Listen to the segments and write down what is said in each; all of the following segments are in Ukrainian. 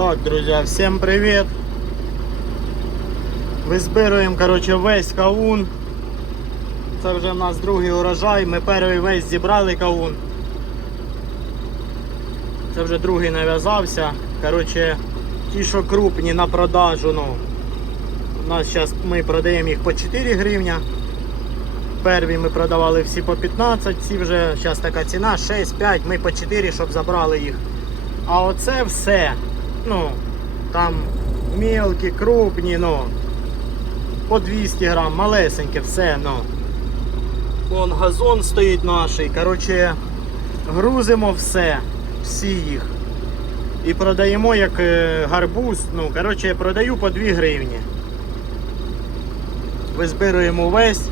Так, друзі, всім привіт. Визбируємо коротше, весь кавун. Це вже в нас другий урожай. Ми перший весь зібрали кавун. Це вже другий нав'язався. Коротше, ті, що крупні на продажу, ну, у нас зараз ми продаємо їх по 4 гривня. Перві ми продавали всі по 15, ці вже зараз така ціна 6-5, ми по 4, щоб забрали їх. А оце все, ну, там мелкі, крупні, ну, по 200 грам, малесеньке, все, ну. Вон газон стоїть наш. Коротше, грузимо все, всі їх. І продаємо як е, гарбуз. Ну, коротше, я продаю по 2 гривні. Визбируємо весь.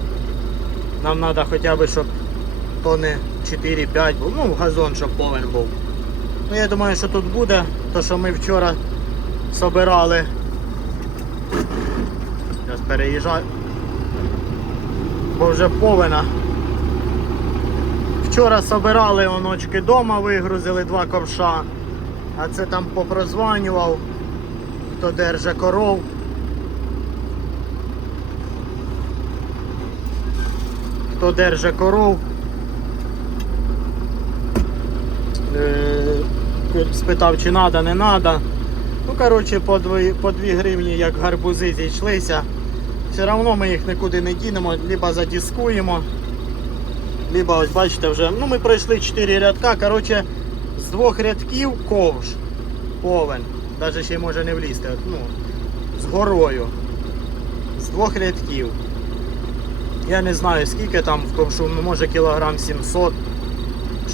Нам треба хоча б, щоб тони 4-5 був. Ну, газон, щоб повен був. Ну, я думаю, що тут буде, то що ми вчора собирали. Зараз переїжджаю. Бо вже повена. Вчора собирали оночки дома, вигрузили два ковша, а це там попрозванював, хто держить коров. Хто держить коров. Е, спитав, чи треба, не треба. Ну, коротше, по 2, по 2 гривні, як гарбузи зійшлися. Все одно ми їх нікуди не дінемо, либо задіскуємо, либо ось бачите вже. Ну ми пройшли 4 рядка. Коротше, з двох рядків ковш повен. Навіть ще може не влізти. Ну, з горою. З двох рядків. Я не знаю скільки там в ковшу, ну може кілограм 700,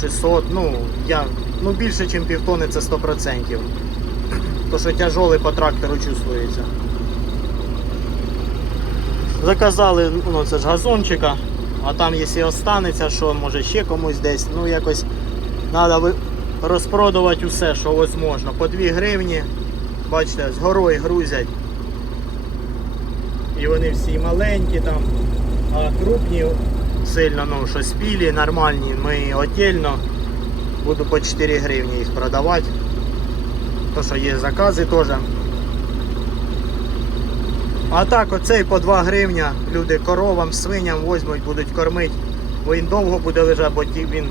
600, ну я ну більше, ніж півтони, це 100%. То що тяжолий по трактору чувствується. Заказали, ну це ж газончика, а там якщо останеться, що може ще комусь десь, ну якось треба розпродувати усе, що ось можна. По 2 гривні, бачите, з горою грузять. І вони всі маленькі там, а крупні сильно, ну що спілі, нормальні, ми отдельно буду по 4 гривні їх продавати. То що є закази теж. А так оцей по 2 гривня люди коровам, свиням возьмуть, будуть кормити, бо він довго буде лежати, бо він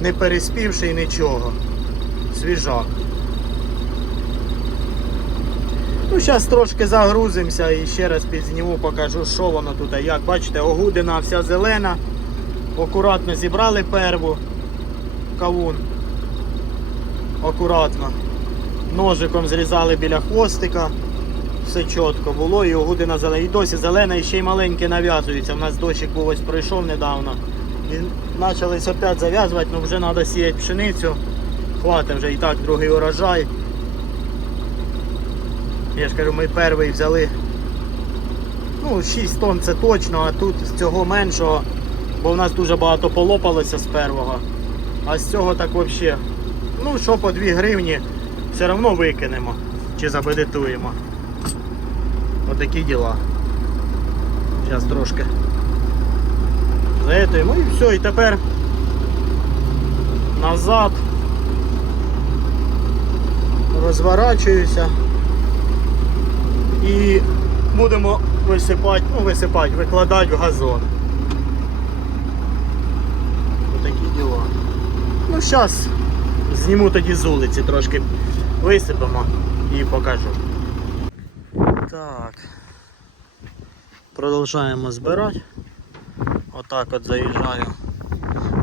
не переспівший нічого. Свіжак. Ну, зараз трошки загрузимося і ще раз підзніму, покажу, що воно тут. Як бачите, огудина вся зелена. Акуратно зібрали перву кавун. Акуратно. Ножиком зрізали біля хвостика. Все чітко було і огудина зелена. І досі зелена, і ще й маленьке нав'язується. У нас дощик був ось пройшов недавно. І почали опять зав'язувати, але вже треба сіяти пшеницю. Хватить вже і так другий урожай. Я ж кажу, ми перший взяли. Ну, 6 тонн це точно, а тут з цього меншого, бо в нас дуже багато полопалося з первого. А з цього так взагалі. Ну, що по 2 гривні, все одно викинемо чи забедитуємо. Отакі діла. Зараз трошки заетуємо і все, і тепер назад розворачуюся і будемо висипати, ну висипати, викладати в газон. Отакі діла. Ну зараз зніму тоді з вулиці, трошки висипемо і покажу. Так. Продовжуємо збирати. Отак от заїжджаю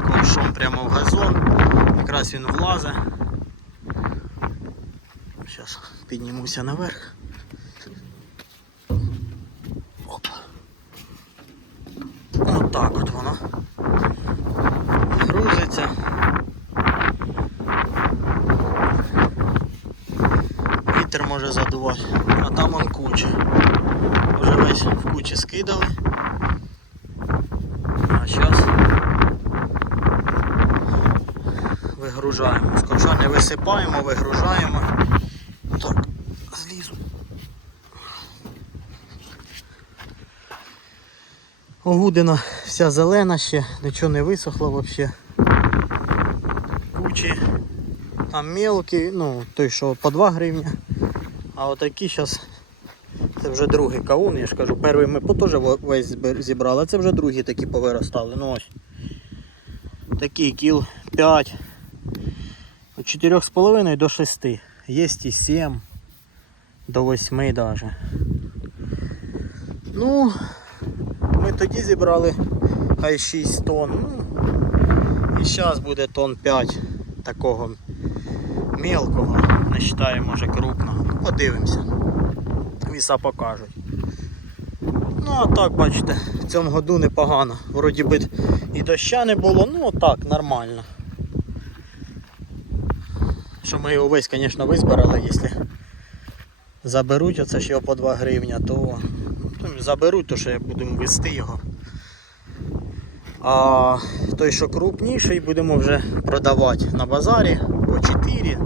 ковшом прямо в газон. Якраз він влазить. Зараз піднімуся наверх. Опа. Отак от воно. Грузиться. Вітер може а там он куча. Вже весь в кучі скидали. А зараз вигружаємо. З висипаємо, вигружаємо. Так, злізу. Огудина вся зелена ще, нічого не висохло взагалі. Кучі Там мелкий, ну, той, що по 2 гривні. А отакі зараз. Це вже другий кавун, я ж кажу, перший ми теж весь зібрали, це вже другі такі повиростали. Ну ось. Такі кіл 5. Від 4,5 до 6. Є і 7 до 8 даже. Ну, ми тоді зібрали хай 6 тонн. Ну, і зараз буде тонн 5 такого мелкого. Не вважаю, може крупного. Подивимося. Віса покажуть. Ну а так, бачите, в цьому году непогано. Вроді би і доща не було, ну так, нормально. Що ми його весь, звісно, визбирали, якщо заберуть оце ж його по 2 гривня, то ну, заберуть, то що будемо вести його. А той, що крупніший, будемо вже продавати на базарі по 4,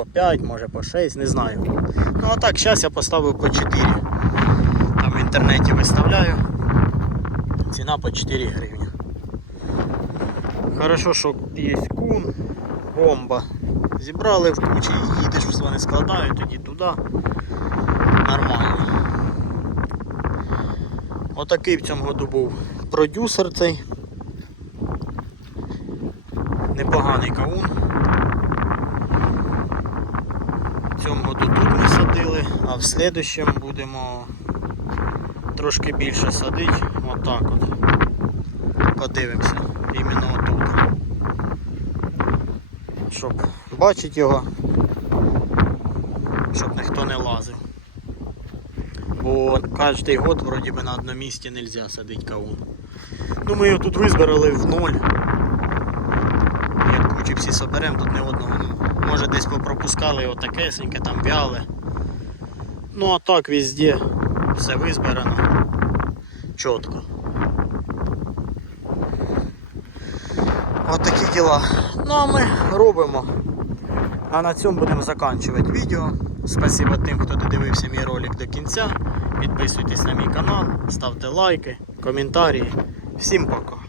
по 5, може по 6, не знаю. Ну а так, зараз я поставив по 4. Там в інтернеті виставляю. Ціна по 4 гривні. Хорошо, що є кун, бомба. Зібрали в кучі, їдеш, вони складають, тоді туди. Нормально. Отакий в цьому году був продюсер цей. Непоганий кавун. В цьому году тут ми садили, а в слідущому будемо трошки більше садити. Отак от. Подивимося. Іменно отут. Щоб бачити його, щоб ніхто не лазив. Бо кожен год вроді би на одному місці не можна садити кавун. Ну ми його тут визбирали в ноль. Як кучі всі соберемо, тут не одного. Може десь попропускали його такесеньке, там вяле. Ну а так везде все визбирано. Чітко. От такі діла. Ну а ми робимо. А на цьому будемо закінчувати відео. Спасибо тим, хто додивився мій ролик до кінця. Підписуйтесь на мій канал, ставте лайки, коментарі. Всім пока.